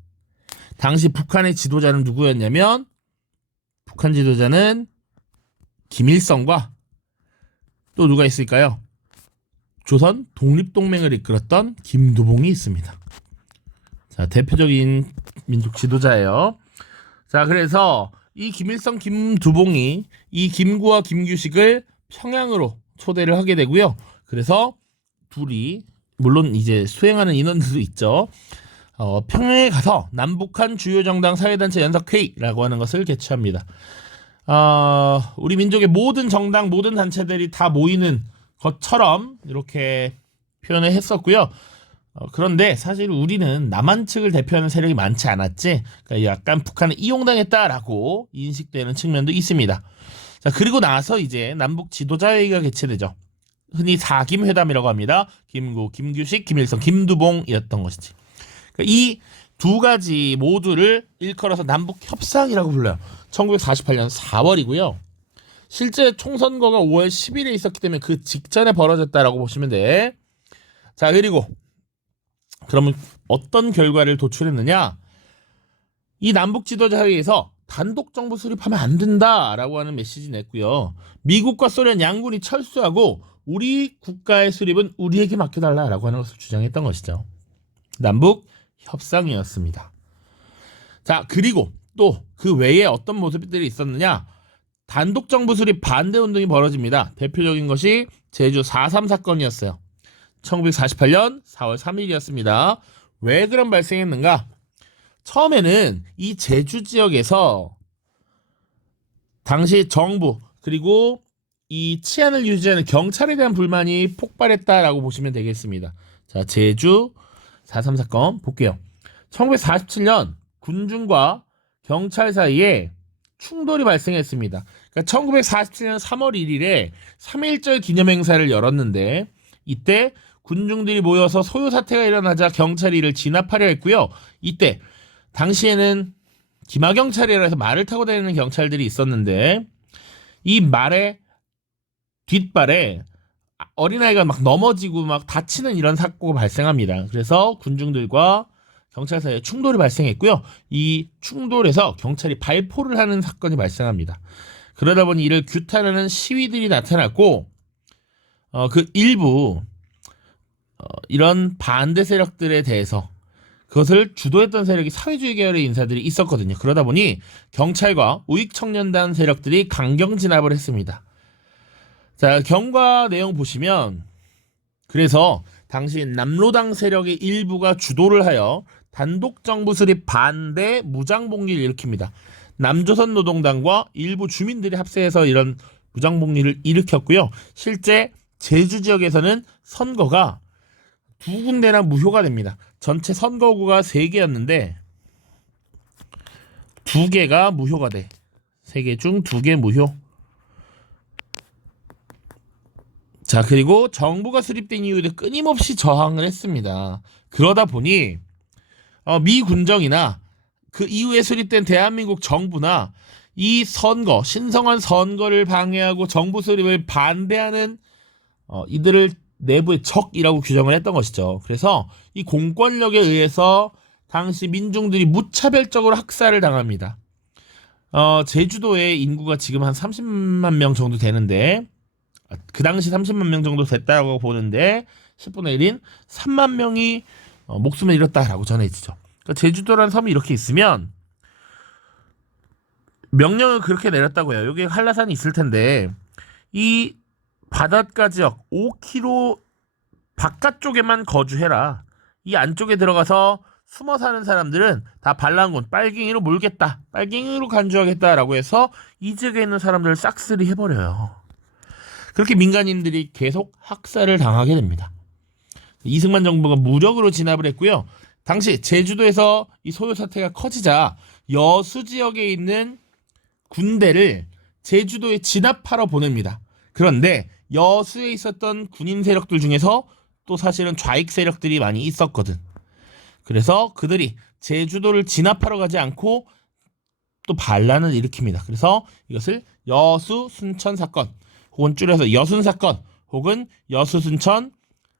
당시 북한의 지도자는 누구였냐면 북한 지도자는 김일성과 또 누가 있을까요? 조선 독립동맹을 이끌었던 김두봉이 있습니다. 자, 대표적인 민족 지도자예요. 자, 그래서 이 김일성, 김두봉이 이 김구와 김규식을 평양으로 초대를 하게 되고요. 그래서 둘이 물론 이제 수행하는 인원들도 있죠. 평양에 가서 남북한 주요 정당 사회단체 연석회의라고 하는 것을 개최합니다. 우리 민족의 모든 정당, 모든 단체들이 다 모이는 것처럼 이렇게 표현을 했었고요. 그런데 사실 우리는 남한 측을 대표하는 세력이 많지 않았지. 그러니까 약간 북한에 이용당했다라고 인식되는 측면도 있습니다. 자, 그리고 나서 이제 남북 지도자회의가 개최되죠. 흔히 4김 회담이라고 합니다. 김구, 김규식, 김일성, 김두봉이었던 것이지. 그러니까 이 두 가지 모두를 일컬어서 남북 협상이라고 불러요. 1948년 4월이고요. 실제 총선거가 5월 10일에 있었기 때문에 그 직전에 벌어졌다라고 보시면 돼. 자, 그리고 그러면 어떤 결과를 도출했느냐? 이 남북 지도자 회의에서 단독 정부 수립하면 안 된다라고 하는 메시지 냈고요. 미국과 소련 양군이 철수하고 우리 국가의 수립은 우리에게 맡겨달라라고 하는 것을 주장했던 것이죠. 남북 협상이었습니다. 자, 그리고 또 그 외에 어떤 모습들이 있었느냐? 단독 정부 수립 반대 운동이 벌어집니다. 대표적인 것이 제주 4.3 사건이었어요. 1948년 4월 3일이었습니다. 왜 그런 발생했는가? 처음에는 이 제주 지역에서 당시 정부 그리고 이 치안을 유지하는 경찰에 대한 불만이 폭발했다라고 보시면 되겠습니다. 자, 제주 4.3 사건 볼게요. 1947년 군중과 경찰 사이에 충돌이 발생했습니다. 그러니까 1947년 3월 1일에 3.1절 기념행사를 열었는데 이때 군중들이 모여서 소요 사태가 일어나자 경찰이 이를 진압하려 했고요. 이때 당시에는 기마경찰이라 해서 말을 타고 다니는 경찰들이 있었는데 이 말의 뒷발에 어린아이가 막 넘어지고 막 다치는 이런 사고가 발생합니다. 그래서 군중들과 경찰 사이에 충돌이 발생했고요. 이 충돌에서 경찰이 발포를 하는 사건이 발생합니다. 그러다 보니 이를 규탄하는 시위들이 나타났고 그 일부 이런 반대 세력들에 대해서 그것을 주도했던 세력이 사회주의 계열의 인사들이 있었거든요. 그러다 보니 경찰과 우익청년단 세력들이 강경 진압을 했습니다. 자, 경과 내용 보시면 그래서 당시 남로당 세력의 일부가 주도를 하여 단독 정부 수립 반대 무장봉리를 일으킵니다. 남조선 노동당과 일부 주민들이 합세해서 이런 무장봉리를 일으켰고요. 실제 제주 지역에서는 선거가 두 군데나 무효가 됩니다. 전체 선거구가 3개였는데 2개가 무효가 돼. 3개 중 2개 무효. 자, 그리고 정부가 수립된 이후에도 끊임없이 저항을 했습니다. 그러다 보니 미 군정이나 그 이후에 수립된 대한민국 정부나 이 선거, 신성한 선거를 방해하고 정부 수립을 반대하는 이들을 내부의 적이라고 규정을 했던 것이죠. 그래서 이 공권력에 의해서 당시 민중들이 무차별적으로 학살을 당합니다. 제주도의 인구가 지금 한 30만 명 정도 되는데 그 당시 30만 명 정도 됐다고 보는데 10분의 1인 3만 명이 목숨을 잃었다라고 전해지죠. 그러니까 제주도라는 섬이 이렇게 있으면 명령을 그렇게 내렸다고 해요. 여기 한라산이 있을 텐데 이 바닷가 지역 5km 바깥쪽에만 거주해라. 이 안쪽에 들어가서 숨어 사는 사람들은 다 반란군 빨갱이로 몰겠다. 빨갱이로 간주하겠다라고 해서 이 지역에 있는 사람들을 싹쓸이 해버려요. 그렇게 민간인들이 계속 학살을 당하게 됩니다. 이승만 정부가 무력으로 진압을 했고요. 당시 제주도에서 이 소요 사태가 커지자 여수 지역에 있는 군대를 제주도에 진압하러 보냅니다. 그런데 여수에 있었던 군인 세력들 중에서 또 사실은 좌익 세력들이 많이 있었거든. 그래서 그들이 제주도를 진압하러 가지 않고 또 반란을 일으킵니다. 그래서 이것을 여수 순천 사건 혹은 줄여서 여순 사건 혹은 여수 순천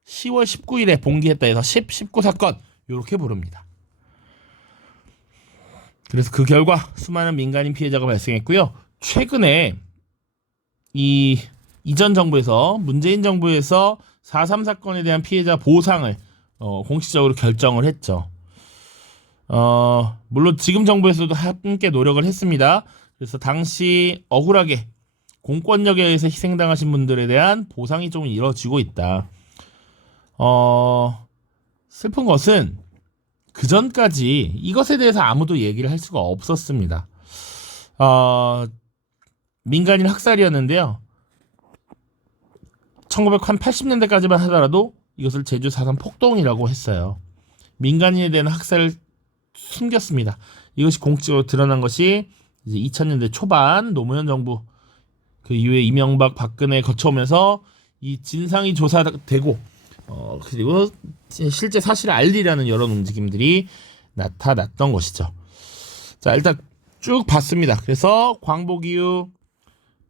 10월 19일에 봉기했다 해서 19 사건 이렇게 부릅니다. 그래서 그 결과 수많은 민간인 피해자가 발생했고요. 최근에 이전 정부에서 문재인 정부에서 4.3 사건에 대한 피해자 보상을 공식적으로 결정을 했죠. 물론 지금 정부에서도 함께 노력을 했습니다. 그래서 당시 억울하게 공권력에 의해서 희생당하신 분들에 대한 보상이 좀 이루어지고 있다. 슬픈 것은 그 전까지 이것에 대해서 아무도 얘기를 할 수가 없었습니다. 민간인 학살이었는데요. 1980년대까지만 하더라도 이것을 제주 4.3 폭동이라고 했어요. 민간인에 대한 학살을 숨겼습니다. 이것이 공식적으로 드러난 것이 이제 2000년대 초반 노무현 정부 그 이후에 이명박 박근혜 거쳐오면서 이 진상이 조사되고 그리고 실제 사실을 알리려는 여러 움직임들이 나타났던 것이죠. 자, 일단 쭉 봤습니다. 그래서 광복 이후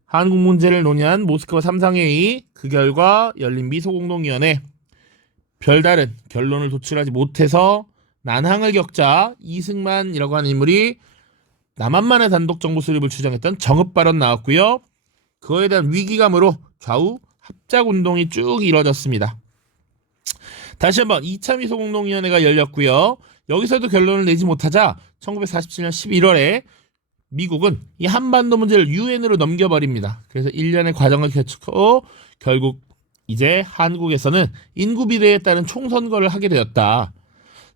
한국 문제를 논의한 모스크바 3상회의 그 결과 열린 미소공동위원회 별다른 결론을 도출하지 못해서 난항을 겪자 이승만이라고 하는 인물이 남한만의 단독 정부 수립을 주장했던 정읍 발언 나왔고요. 그거에 대한 위기감으로 좌우 합작 운동이 쭉 이뤄졌습니다. 다시 한번 2차 미소공동위원회가 열렸고요. 여기서도 결론을 내지 못하자 1947년 11월에 미국은 이 한반도 문제를 유엔으로 넘겨버립니다. 그래서 1년의 과정을 거치고 결국 이제 한국에서는 인구 비례에 따른 총선거를 하게 되었다.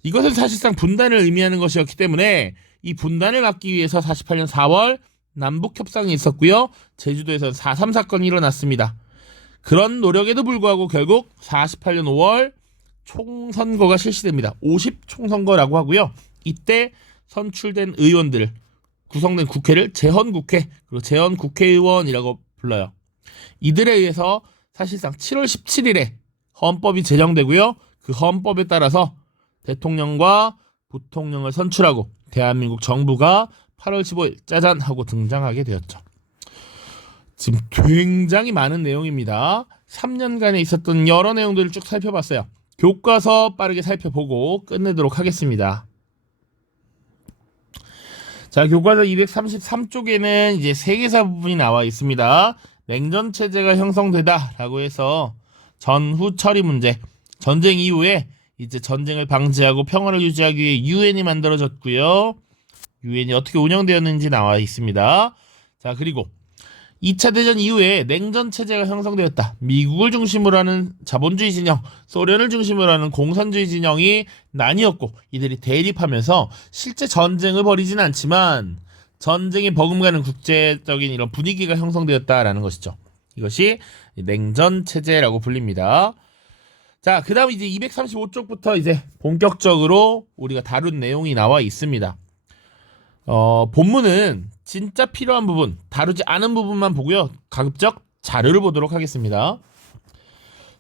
이것은 사실상 분단을 의미하는 것이었기 때문에 이 분단을 막기 위해서 48년 4월 남북협상이 있었고요. 제주도에서는 4.3 사건이 일어났습니다. 그런 노력에도 불구하고 결국 48년 5월 총선거가 실시됩니다. 50총선거라고 하고요. 이때 선출된 의원들을 구성된 국회를 재헌국회 그리고 재헌국회의원이라고 불러요. 이들에 의해서 사실상 7월 17일에 헌법이 제정되고요. 그 헌법에 따라서 대통령과 부통령을 선출하고 대한민국 정부가 8월 15일 짜잔 하고 등장하게 되었죠. 지금 굉장히 많은 내용입니다. 3년간에 있었던 여러 내용들을 쭉 살펴봤어요. 교과서 빠르게 살펴보고 끝내도록 하겠습니다. 자, 교과서 233쪽에는 이제 세계사 부분이 나와 있습니다. 냉전 체제가 형성되다라고 해서 전후 처리 문제, 전쟁 이후에 이제 전쟁을 방지하고 평화를 유지하기 위해 유엔이 만들어졌고요. 유엔이 어떻게 운영되었는지 나와 있습니다. 자, 그리고 2차 대전 이후에 냉전 체제가 형성되었다. 미국을 중심으로 하는 자본주의 진영, 소련을 중심으로 하는 공산주의 진영이 나뉘었고 이들이 대립하면서 실제 전쟁을 벌이진 않지만 전쟁에 버금가는 국제적인 이런 분위기가 형성되었다라는 것이죠. 이것이 냉전 체제라고 불립니다. 자, 그 다음 이제 235쪽부터 이제 본격적으로 우리가 다룬 내용이 나와 있습니다. 본문은 진짜 필요한 부분, 다루지 않은 부분만 보고요. 가급적 자료를 보도록 하겠습니다.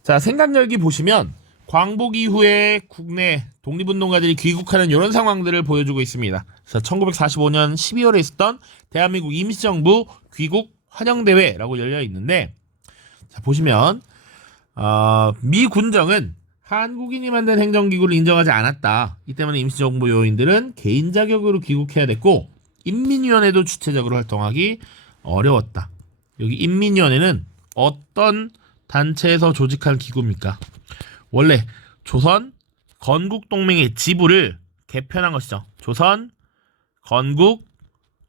자, 생각열기 보시면 광복 이후에 국내 독립운동가들이 귀국하는 이런 상황들을 보여주고 있습니다. 그래서 1945년 12월에 있었던 대한민국 임시정부 귀국 환영대회라고 열려 있는데, 자, 보시면 미 군정은 한국인이 만든 행정기구를 인정하지 않았다. 이 때문에 임시정부 요인들은 개인 자격으로 귀국해야 됐고 인민위원회도 주체적으로 활동하기 어려웠다. 여기 인민위원회는 어떤 단체에서 조직한 기구입니까? 원래 조선 건국동맹의 지부를 개편한 것이죠. 조선 건국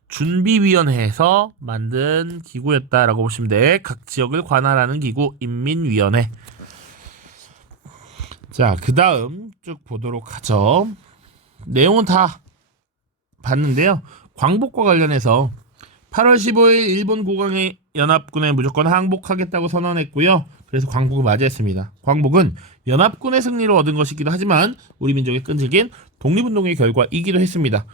준비위원회에서 만든 기구였다라고 보시면 돼. 각 지역을 관할하는 기구 인민위원회. 자, 그 다음 쭉 보도록 하죠. 내용은 다 봤는데요. 광복과 관련해서 8월 15일 일본 국왕의 연합군에 무조건 항복하겠다고 선언했고요. 그래서 광복을 맞이했습니다. 광복은 연합군의 승리를 얻은 것이기도 하지만 우리 민족의 끈질긴 독립운동의 결과이기도 했습니다.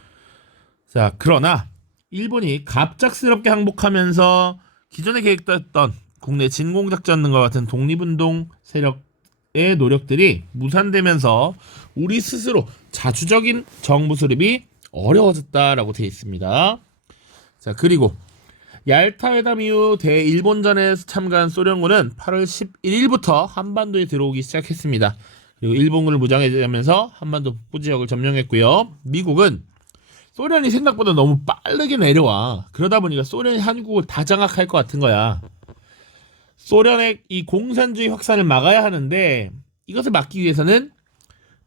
자, 그러나 일본이 갑작스럽게 항복하면서 기존에 계획됐던 국내 진공작전 등과 같은 독립운동 세력의 노력들이 무산되면서 우리 스스로 자주적인 정부 수립이 어려워졌다라고 되어 있습니다. 자, 그리고 얄타 회담 이후 대일본전에 참가한 소련군은 8월 11일부터 한반도에 들어오기 시작했습니다. 그리고 일본군을 무장해제하면서 한반도 북부 지역을 점령했고요. 미국은 소련이 생각보다 너무 빠르게 내려와. 그러다 보니까 소련이 한국을 다 장악할 것 같은 거야. 소련의 이 공산주의 확산을 막아야 하는데 이것을 막기 위해서는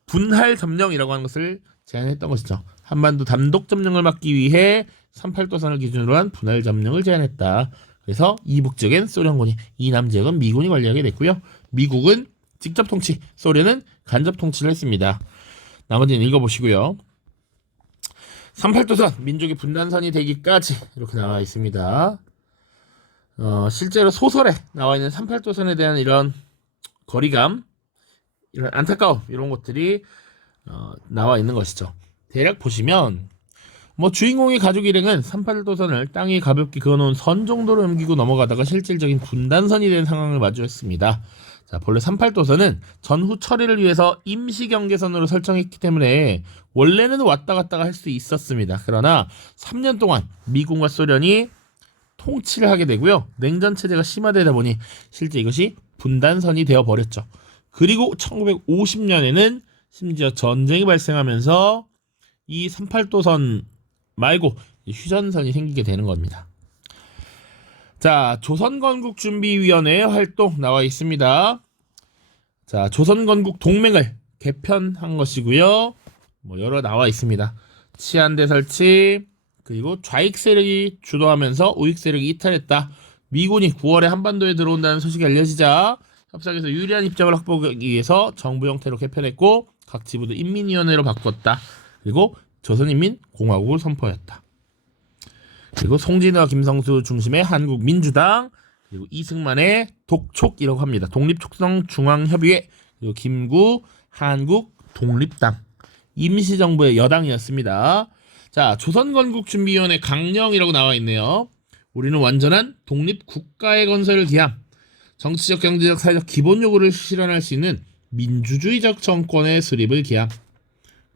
분할 점령이라고 하는 것을 제안했던 것이죠. 한반도 단독 점령을 막기 위해 38도선을 기준으로 한 분할 점령을 제안했다. 그래서 이북 지역엔 소련군이, 이남 지역은 미군이 관리하게 됐고요. 미국은 직접 통치, 소련은 간접 통치를 했습니다. 나머지는 읽어보시고요. 38도선, 민족의 분단선이 되기까지 이렇게 나와 있습니다. 실제로 소설에 나와 있는 38도선에 대한 이런 거리감, 이런 안타까움, 이런 것들이 나와 있는 것이죠. 대략 보시면 주인공의 가족 일행은 38도선을 땅에 가볍게 그어놓은 선 정도로 넘기고 넘어가다가 실질적인 분단선이 된 상황을 마주했습니다. 자, 본래 38도선은 전후 처리를 위해서 임시 경계선으로 설정했기 때문에 원래는 왔다 갔다가 할 수 있었습니다. 그러나 3년 동안 미군과 소련이 통치를 하게 되고요. 냉전 체제가 심화되다 보니 실제 이것이 분단선이 되어 버렸죠. 그리고 1950년에는 심지어 전쟁이 발생하면서 이 38도선 말고 휴전선이 생기게 되는 겁니다. 자, 조선건국준비위원회의 활동 나와 있습니다. 자, 조선건국 동맹을 개편한 것이고요. 여러 나와 있습니다. 치안대 설치, 그리고 좌익 세력이 주도하면서 우익 세력이 이탈했다. 미군이 9월에 한반도에 들어온다는 소식이 알려지자 협상에서 유리한 입장을 확보하기 위해서 정부 형태로 개편했고 각 지부도 인민위원회로 바꿨다. 그리고 조선인민공화국을 선포했다. 그리고 송진우와 김성수 중심의 한국민주당, 그리고 이승만의 독촉이라고 합니다. 독립촉성중앙협의회, 그리고 김구 한국독립당, 임시정부의 여당이었습니다. 자, 조선건국준비위원회 강령이라고 나와 있네요. 우리는 완전한 독립국가의 건설을 기함, 정치적, 경제적, 사회적 기본 요구를 실현할 수 있는 민주주의적 정권의 수립을 기함,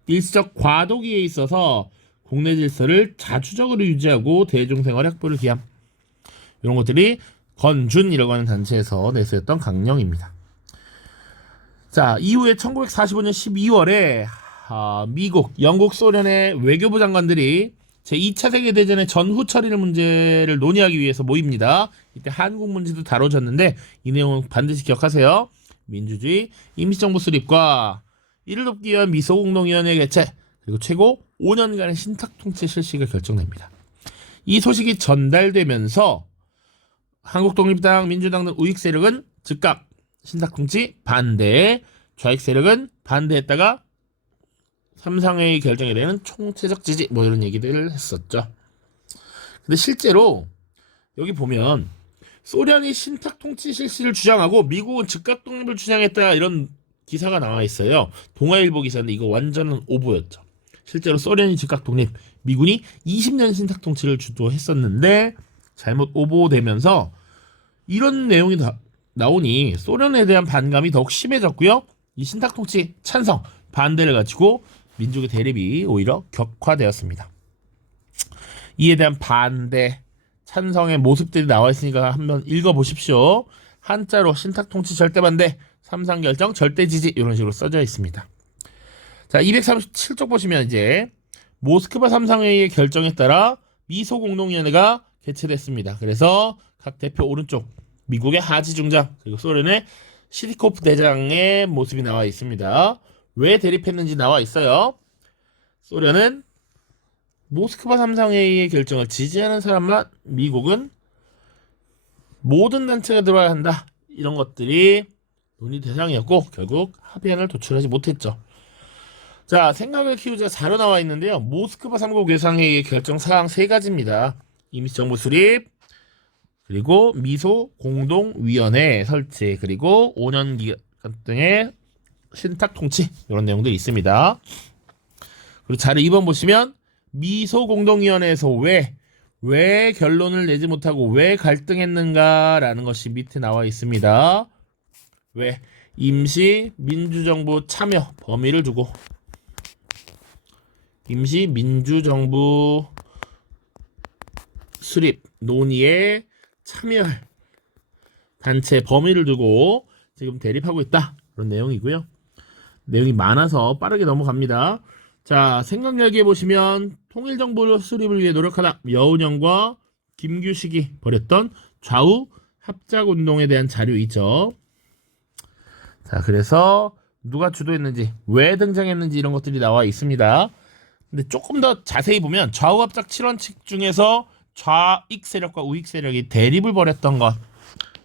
일시적 과도기에 있어서 국내 질서를 자주적으로 유지하고 대중생활 확보를 기함. 이런 것들이 건준이라고 하는 단체에서 내세웠던 강령입니다. 자, 이후에 1945년 12월에 미국, 영국, 소련의 외교부 장관들이 제2차 세계대전의 전후 처리를 문제를 논의하기 위해서 모입니다. 이때 한국 문제도 다뤄졌는데 이 내용은 반드시 기억하세요. 민주주의, 임시정부 수립과 이를 돕기 위한 미소공동위원회 개최, 그리고 최고 5년간의 신탁통치 실시가 결정됩니다. 이 소식이 전달되면서 한국독립당, 민주당 등 우익 세력은 즉각 신탁통치 반대, 좌익 세력은 반대했다가 삼상회의 결정에 대한 총체적 지지 이런 얘기들을 했었죠. 근데 실제로 여기 보면 소련이 신탁통치 실시를 주장하고 미국은 즉각 독립을 주장했다 이런 기사가 나와 있어요. 동아일보 기사인데 이거 완전한 오보였죠. 실제로 소련이 즉각 독립, 미군이 20년 신탁통치를 주도했었는데 잘못 오보되면서 이런 내용이 나오니 소련에 대한 반감이 더욱 심해졌고요. 이 신탁통치 찬성, 반대를 가지고 민족의 대립이 오히려 격화되었습니다. 이에 대한 반대, 찬성의 모습들이 나와 있으니까 한번 읽어보십시오. 한자로 신탁통치 절대반대, 삼상결정 절대지지 이런 식으로 써져 있습니다. 자, 237쪽 보시면 이제 모스크바 삼상회의의 결정에 따라 미소공동위원회가 개최됐습니다. 그래서 각 대표 오른쪽 미국의 하지 중장, 그리고 소련의 시리코프 대장의 모습이 나와 있습니다. 왜 대립했는지 나와 있어요. 소련은 모스크바 삼상회의의 결정을 지지하는 사람만 미국은 모든 단체가 들어야 한다. 이런 것들이 논의 대상이었고 결국 합의안을 도출하지 못했죠. 자, 생각을 키우자 4로 나와 있는데요. 모스크바 3국 외상회의의 결정 사항 3가지입니다. 임시정부 수립, 그리고 미소 공동위원회 설치, 그리고 5년 기간 등의 신탁 통치, 이런 내용들이 있습니다. 그리고 자료 2번 보시면 미소 공동위원회에서 왜 결론을 내지 못하고 왜 갈등했는가라는 것이 밑에 나와 있습니다. 왜? 임시 민주정부 참여 범위를 두고 임시 민주정부 수립 논의에 참여할 단체 범위를 두고 지금 대립하고 있다. 그런 내용이고요. 내용이 많아서 빠르게 넘어갑니다. 자, 생각 열기에 보시면 통일정부 수립을 위해 노력하다. 여운형과 김규식이 벌였던 좌우 합작운동에 대한 자료 있죠. 자, 그래서 누가 주도했는지, 왜 등장했는지 이런 것들이 나와 있습니다. 근데 조금 더 자세히 보면 좌우 합작 7원칙 중에서 좌익 세력과 우익 세력이 대립을 벌였던 것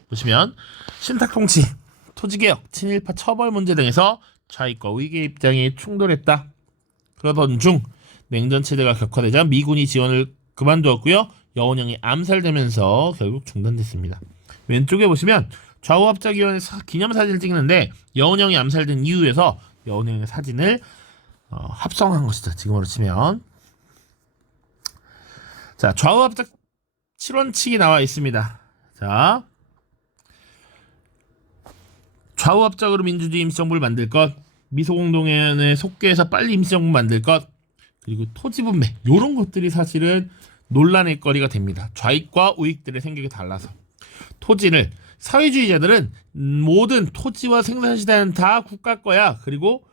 보시면 신탁통치, 토지개혁, 친일파 처벌 문제 등에서 좌익과 우익의 입장이 충돌했다. 그러던 중 냉전체제가 격화되자 미군이 지원을 그만두었고요. 여운형이 암살되면서 결국 중단됐습니다. 왼쪽에 보시면 좌우합작위원회 기념사진을 찍는데 여운형이 암살된 이후에서 여운형의 사진을 합성한 것이죠. 지금으로 치면. 자, 좌우합작 7원칙이 나와 있습니다. 자, 좌우합작으로 민주주의 임시정부를 만들 것, 미소공동회원에 속개해서 빨리 임시정부 만들 것, 그리고 토지분배, 이런 것들이 사실은 논란의 거리가 됩니다. 좌익과 우익들의 생각이 달라서. 토지를 사회주의자들은 모든 토지와 생산시대는 다 국가 거야. 그리고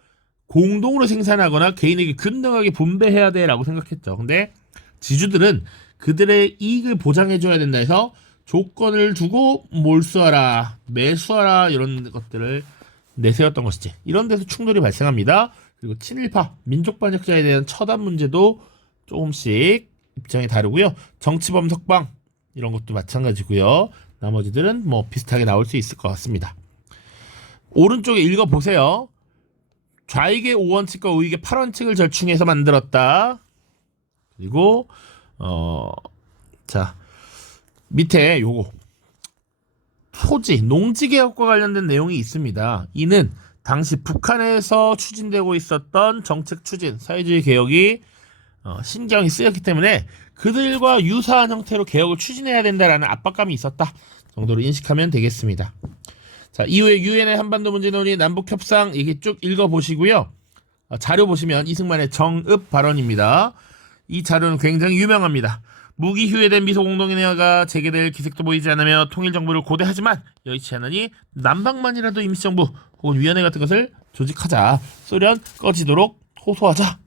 공동으로 생산하거나 개인에게 균등하게 분배해야 돼라고 생각했죠. 근데 지주들은 그들의 이익을 보장해줘야 된다 해서 조건을 두고 몰수하라, 매수하라 이런 것들을 내세웠던 것이지. 이런 데서 충돌이 발생합니다. 그리고 친일파, 민족반역자에 대한 처단 문제도 조금씩 입장이 다르고요. 정치범 석방 이런 것도 마찬가지고요. 나머지들은 뭐 비슷하게 나올 수 있을 것 같습니다. 오른쪽에 읽어보세요. 좌익의 5원칙과 우익의 8원칙을 절충해서 만들었다. 그리고 자, 밑에 요거 토지, 농지개혁과 관련된 내용이 있습니다. 이는 당시 북한에서 추진되고 있었던 정책 추진, 사회주의 개혁이 신경이 쓰였기 때문에 그들과 유사한 형태로 개혁을 추진해야 된다라는 압박감이 있었다 정도로 인식하면 되겠습니다. 자, 이후에 유엔의 한반도 문제 논의, 남북 협상 이게 쭉 읽어보시고요. 자료 보시면 이승만의 정읍 발언입니다. 이 자료는 굉장히 유명합니다. 무기 휴회된 미소공동회의가 재개될 기색도 보이지 않으며 통일정부를 고대하지만 여의치 않으니 남방만이라도 임시정부 혹은 위원회 같은 것을 조직하자. 소련 꺼지도록 호소하자.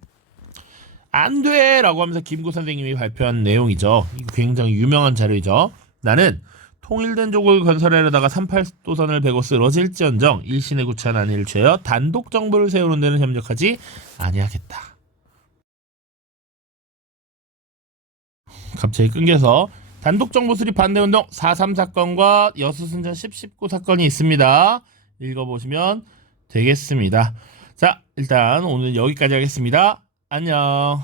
안 돼! 라고 하면서 김구 선생님이 발표한 내용이죠. 이거 굉장히 유명한 자료이죠. 나는 통일된 조국을 건설하려다가 38도선을 베고 쓰러질지언정 일신에 구차한 안위를 취하여 단독 정부를 세우는 데는 협력하지 아니하겠다. 갑자기 끊겨서 단독 정부 수립 반대운동 4.3 사건과 여수순천 10.19 사건이 있습니다. 읽어보시면 되겠습니다. 자, 일단 오늘 여기까지 하겠습니다. 안녕.